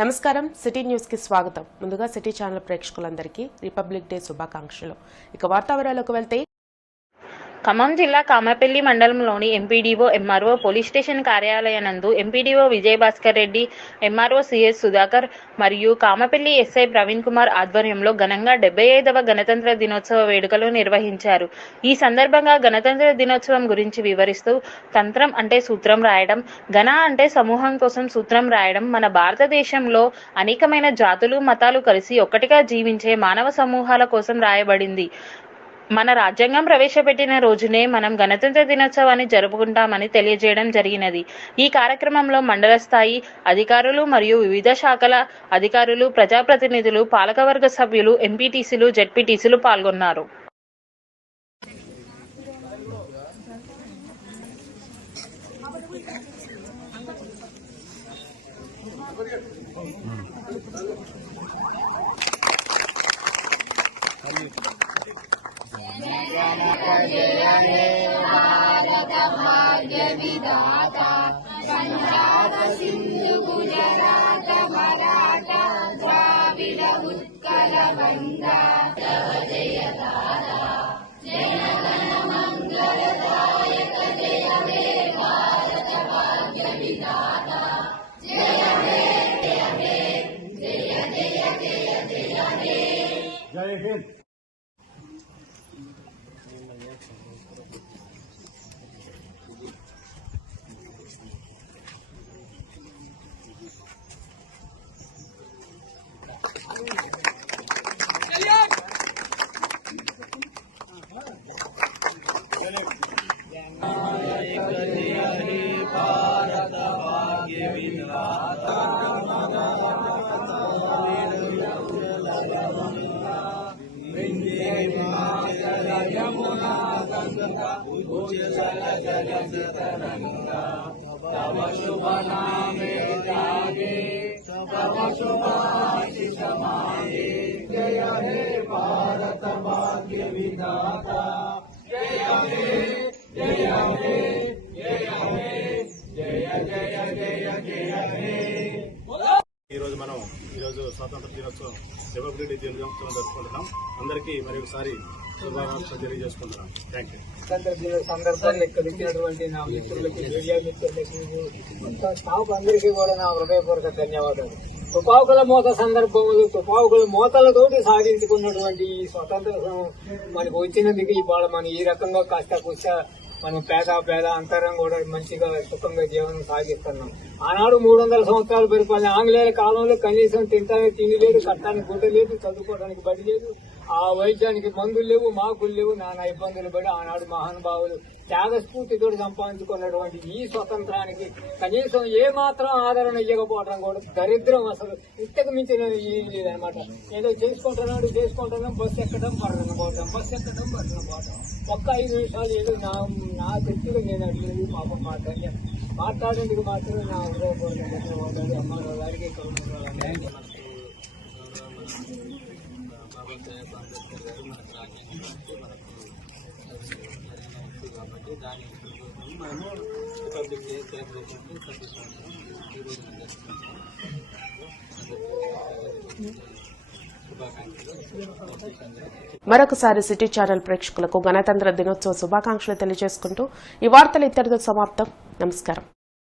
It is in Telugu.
నమస్కారం. సిటీ న్యూస్కి స్వాగతం. ముందుగా సిటీ ఛానల్ ప్రేక్షకులందరికీ రిపబ్లిక్ డే శుభాకాంక్షలు. ఇక వార్తావరాలకు వెళ్తే ఖమ్మం జిల్లా కామపల్లి మండలంలోని MPDO MRO police station కార్యాలయనందు MPDO Vijayabhaskar Reddy MRO CS Sudhakar మరియు కామపల్లి ఎస్ఐ ప్రవీణ్ కుమార్ ఆధ్వర్యంలో ఘనంగా డెబ్బై ఐదవ గణతంత్ర దినోత్సవ వేడుకలు నిర్వహించారు. ఈ సందర్భంగా గణతంత్ర దినోత్సవం గురించి వివరిస్తూ తంత్రం అంటే సూత్రం రాయడం ఘన అంటే సమూహం కోసం సూత్రం రాయడం మన భారతదేశంలో అనేకమైన జాతులు మతాలు కలిసి ఒక్కటిగా జీవించే మానవ సమూహాల కోసం రాయబడింది. మన రాజ్యాంగం ప్రవేశపెట్టిన రోజునే మనం గణతంత్ర దినోత్సవాన్ని జరుపుకుంటామని తెలియజేయడం జరిగినది. ఈ కార్యక్రమంలో మండల స్థాయి అధికారులు మరియు వివిధ శాఖల అధికారులు ప్రజాప్రతినిధులు పాలకవర్గ సభ్యులు ఎంపీటీసీలు జెడ్పీటీసీలు పాల్గొన్నారు. जनक जय हे भारत भाग्य विधाता संघात सिंधु गुजरात मराठा द्राविड उत्कल बंगा तव जय तारा जनगण मंगलदायक जय हे भारत भाग्य विधाता जय हे जय हे जय जय जय जय हे जय हिंद ఈరోజు మనం ఈ రోజు స్వాతంత్ర దినోత్సవం రిపబ్లిక్ డే దినోత్సవం జరుపుకుంటున్నాం. అందరికీ మరి ఒకసారి శుభాకాంక్షలు తెలియజేసుకుంటున్నాం థ్యాంక్ యూ. ఇక్కడ ఇచ్చినటువంటి నా మిత్రులకు మీడియా మిత్రులకు స్టాఫ్ అందరికీ కూడా నా హృదయపూర్వక ధన్యవాదాలు తుపాకుల మూత సందర్భములు తుపాకుల మూతలతోటి సాధించుకున్నటువంటి ఈ స్వతంత్ర మనకు వచ్చినందుకు ఇవాళ మనం ఈ రకంగా కాస్త కూర్చ మనం పేద పేద అంతరం కూడా మంచిగా సుఖంగా జీవనం సాగిస్తున్నాం ఆనాడు మూడు వందల సంవత్సరాలు పరిపాలన ఆంగ్లేయుల కాలంలో కనీసం తింటానికి తిండి లేదు కట్టడానికి గుడ్డ లేదు చదువుకోవడానికి బడి లేదు ఆ వైద్యానికి మందులు లేవు మాకులు లేవు నానా ఇబ్బందులు పడి ఆనాడు మహానుభావులు త్యాగస్ఫూర్తితో సంపాదించుకున్నటువంటి ఈ స్వతంత్రానికి కనీసం ఏ మాత్రం ఆదరణ ఇవ్వకపోవడం కూడా దరిద్రం అసలు. ఇంతకు మించిన ఏం లేదనమాట. ఏదో చేసుకుంటున్నాడు చేసుకుంటున్నాం బస్సు ఎక్కడం పడడం పోవటం బస్సు ఎక్కడం పడడం పోవటం. ఒక్క ఐదు నిమిషాలు ఏదో నా నా శక్తిలో నేను అడిగింది పాపం మాట్లాడి మాట్లాడేందుకు మాత్రం నా హృదయపూర్వకంగా ధన్యవాదాలు అమ్మారావు గారికి అంబేద్కర్ గారు మనకు రాజ్యాంగం మనకు కాబట్టి దాని మనము రిపబ్లిక్ డే సెలబ్రేషన్ మరొకసారి సిటీ ఛానల్ ప్రేక్షకులకు గణతంత్ర దినోత్సవ శుభాకాంక్షలు తెలియజేసుకుంటూ ఈ వార్తలు ఇద్దరితో సమాప్తం. నమస్కారం.